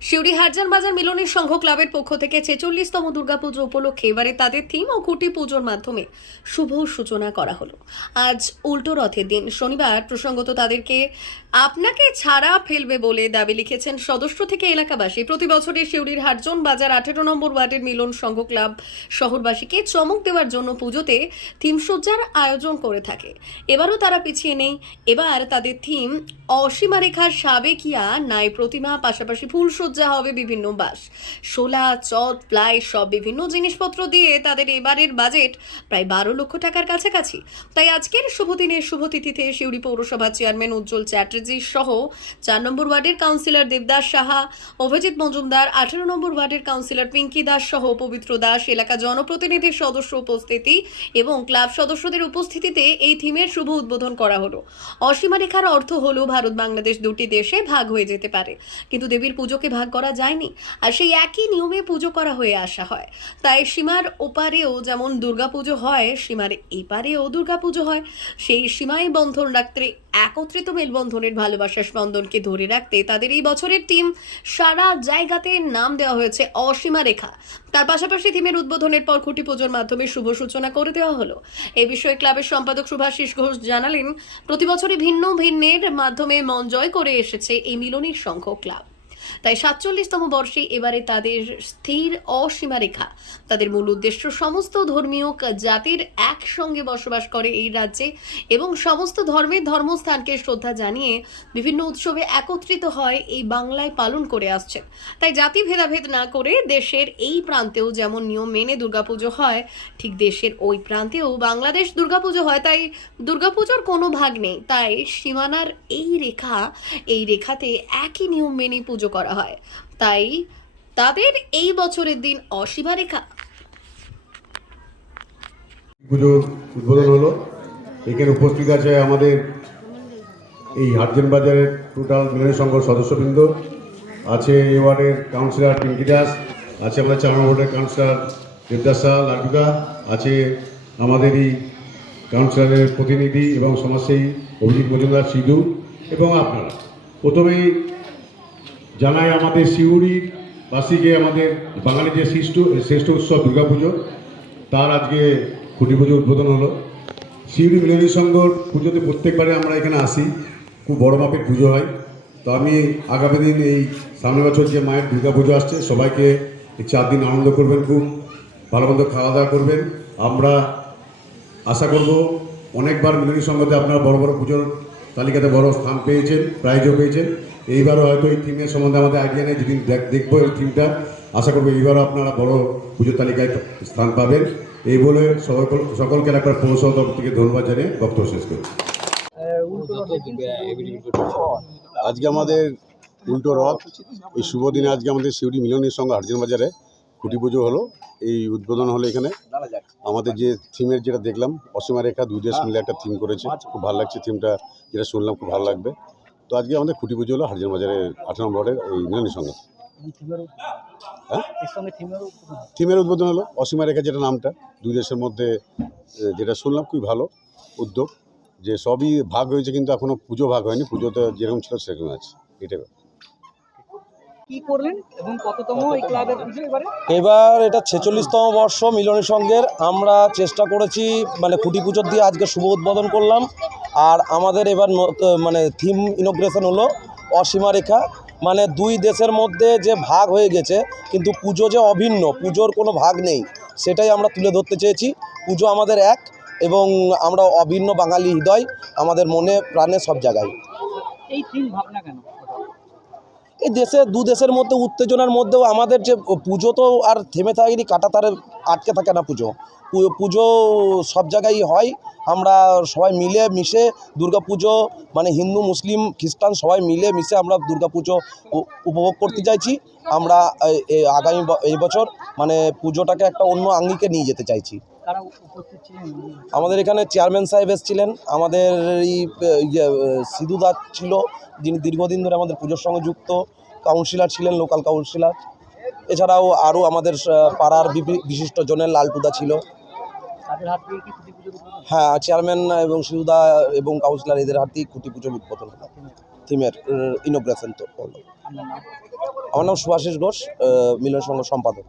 শিউরি হারজান বাজার মিলনের সংঘ ক্লাবের পক্ষ থেকে ছেচল্লিশতম দুর্গাপুজো উপলক্ষে এবারে তাদের থিম ও খুঁটি পুজোর মাধ্যমে শুভ সূচনা করা হলো। আজ উল্টো রথের দিন। শনিবার প্রসঙ্গত তাদেরকে আপনাকে ছাড়া ফেলবে বলে দাবি লিখেছেন সদস্য থেকে এলাকাবাসী। প্রতি বছরের শিউরির হারজন বাজার আঠেরো নম্বর ওয়ার্ডের মিলন সংঘ ক্লাব শহরবাসীকে চমক দেওয়ার জন্য পুজোতে থিমসজ্জার আয়োজন করে থাকে। এবারও তারা পিছিয়ে নেই। এবার তাদের থিম অসীমারেখার সাবেকিয়া নাই প্রতিমা, পাশাপাশি ফুলসজ্জা হবে বিভিন্ন বাস। শোলা, চট, প্লাই সব বিভিন্ন জিনিসপত্র দিয়ে তাদের এবারের বাজেট প্রায় বারো লক্ষ টাকার কাছাকাছি। তাই আজকের শুভ দিনের শুভ তিথিতে শিউরি পৌরসভার চেয়ারম্যান উজ্জ্বল চ্যাটার্জি সহ চার নম্বর ওয়ার্ডের কাউন্সিলর দেবদাস সাহা, অভিজিৎ মজুমদার, আঠারো নম্বর ওয়ার্ডের কাউন্সিলর পিঙ্কি দাস সহ পবিত্র দাস, এলাকা জনপ্রতিনিধির সদস্য উপস্থিতি এবং ক্লাব সদস্যদের উপস্থিতিতে এই থিমের শুভ উদ্বোধন করা হলো। অসীমা রেখার অর্থ হলো ভারত বাংলাদেশ দুটি দেশে ভাগ হয়ে যেতে পারে। কিন্তু দেবীর পুজোকে ভাগ করা যায়নি আর সেই একই নিয়মে পুজো করা হয়ে আসা হয়। তাই সীমার ওপারেও যেমন দুর্গাপুজো হয়, সীমার এপারেও দুর্গাপুজো হয়। সেই সীমায় বন্ধন রাখতে, একত্রিত মেলবন্ধনের ভালোবাসার স্পন্দনকে ধরে রাখতে তাদের এই বছরের টিম সারা জায়গাতে নাম দেওয়া হয়েছে অসীমা রেখা। তার পাশাপাশি থিমের উদ্বোধনের পর খুঁটি পুজোর মাধ্যমে শুভ সূচনা করে দেওয়া হলো। এ বিষয়ে ক্লাবের সম্পাদক সুভাষিস ঘোষ জানালেন, প্রতি বছরই ভিন্ন ভিন্নের মাধ্যমে মন জয় করে এসেছে এই মিলনের সংঘ ক্লাব। তাই সাতচল্লিশতম বর্ষে এবারে তাদের স্থির অসীমারেখা। তাদের মূল উদ্দেশ্য সমস্ত ধর্মীয় জাতির একসঙ্গে বসবাস করে এই রাজ্যে এবং সমস্ত ধর্মের ধর্মস্থানকে শ্রদ্ধা জানিয়ে বিভিন্ন উৎসবে একত্রিত হয় এই বাংলায় পালন করে আসছে তাই জাতি ভেদাভেদ না করে দেশের এই প্রান্তেও যেমন নিয়ম মেনে দুর্গাপুজো হয়, ঠিক দেশের ওই প্রান্তেও বাংলাদেশ দুর্গাপুজো হয়। তাই দুর্গাপুজোর কোনো ভাগ নেই। তাই সীমানার এই রেখা, এই রেখাতে একই নিয়ম মেনে পুজো করা হয়। তাই তাদের এই বছরের দিন অসীমা রেখা। পুজো উদ্বোধন হলো। এখানে উপস্থিত আছে আমাদের এই হাটজন বাজারের টোটাল মিলনের সংঘ সদস্যবৃন্দ। আছে এই ওয়ার্ডের কাউন্সিলর পিঙ্কি দাস, আছে আমাদের চার ওয়ার্ডের কাউন্সিলর দেবদাস শাহ লাড্ডুদা আছে আমাদেরই কাউন্সিলরের প্রতিনিধি এবং সমাজসেবী অভিজিৎ মজুমদার সিধু এবং আপনারা। প্রথমেই জানাই আমাদের শিউরির বাসীকে আমাদের বাঙালি যে শ্রেষ্ঠ শ্রেষ্ঠ উৎসব দুর্গাপুজো, তার আজকে খুঁটি পুজো উদ্বোধন হলো। শিউরি মিলনী সংঘর পুজোতে প্রত্যেকবারে আমরা এখানে আসি, খুব বড় মাপের পুজো হয়। তো আমি আগামী দিন এই সামনের বছর যে মায়ের দুর্গা পুজো আসছে, সবাইকে এই চার দিন আনন্দ করবেন খুব, ভালো মন্দ খাওয়া দাওয়া করবেন। আমরা আশা করব অনেকবার মিলনী সংঘতে আপনারা বড় বড় পুজোর তালিকাতে বড় স্থান পেয়েছেন প্রাইজও পেয়েছেন। এইবারও হয়তো এই থিমের সম্বন্ধে আমাদের আইডিয়া নেই যেদিন দেখ- দেখব এই থিমটা আশা করব এইবারও আপনারা বড় পুজোর তালিকায় স্থান পাবেন। এই বলে সকল সকলকে একটা পৌরসভা তরফ থেকে ধন্যবাদ জানিয়ে বক্তব্য শেষ করি আজকে আমাদের উল্টো রথ এই শুভ দিনে আজকে আমাদের শিউরি মিলনের সঙ্গে হারজন বাজারে খুঁটি পুজো হলো এই উদ্বোধন হলো এখানে। আমাদের যে থিমের যেটা দেখলাম অসীমা রেখা দুই দেশ মিলে একটা থিম করেছে। খুব ভালো লাগছে থিমটা যেটা শুনলাম খুব ভালো লাগবে। তো আজকে আমাদের খুঁটি পুজো হলো হারজন বাজারের আঠারো নম্বর ওয়ার্ডের এই মিলনের সঙ্গে। হ্যাঁ? থিমের উদ্বোধন হলো অসীমা রেখা যেটা নামটা দুই দেশের মধ্যে যেটা শুনলাম খুবই ভালো উদ্যোগ যে সবই ভাগ হয়েছে কিন্তু এখনও পুজো ভাগ হয়নি পুজোতে যেরকম ছিল সেরকম আছে এটাই। কি করলেন এবং কততম এই ক্লাবের পুজো এবারে? এবার এটা ছেচল্লিশতম বর্ষ মিলনের সঙ্গের আমরা চেষ্টা করেছি মানে খুঁটি পুজোর দিয়ে আজকে শুভ উদ্বোধন করলাম। আর আমাদের এবার মানে থিম ইনোগ্রেশন হলো অসীমা রেখা মানে দুই দেশের মধ্যে যে ভাগ হয়ে গেছে কিন্তু পুজো যে অভিন্ন পুজোর কোনো ভাগ নেই সেটাই আমরা তুলে ধরতে চেয়েছি। পুজো আমাদের এক এবং আমরা অভিন্ন বাঙালি হৃদয় আমাদের মনে প্রাণে সব জায়গায় এই থিম ভাবনা কেন? এই দেশে, দু দেশের মধ্যে, উত্তেজনার মধ্যেও আমাদের যে পুজো তো আর থেমে থাকেনি কাটা তারে আটকে থাকে না পুজো। পুজো সব জায়গায় হয়। আমরা সবাই মিলে মিশে দুর্গা পুজো মানে হিন্দু মুসলিম খ্রিস্টান সবাই মিলে মিশে আমরা দুর্গা পুজো উপভোগ করতে চাইছি। আমরা আগামী এই বছর মানে পুজোটাকে একটা অন্য আঙ্গিকে নিয়ে যেতে চাইছি। আমাদের এখানে চেয়ারম্যান সাহেব এসেছিলেন। আমাদের ইয়ে, সিধু দাস ছিল যিনি দীর্ঘদিন ধরে আমাদের পুজোর সঙ্গে যুক্ত। কাউন্সিলর ছিলেন লোকাল কাউন্সিলর। এছাড়াও আরও আমাদের পাড়ার বিশিষ্ট জনের লালটুদা ছিল। হ্যাঁ চেয়ারম্যান এবং শিশুদা এবং কাউন্সিলর এদের হাতেই খুঁটি পুজোর উদ্বোধন হলো। থিমের ইনোগ্রেশন তো হলো। আমার নাম সুভাষিস ঘোষ মিলন সংঘ সম্পাদক।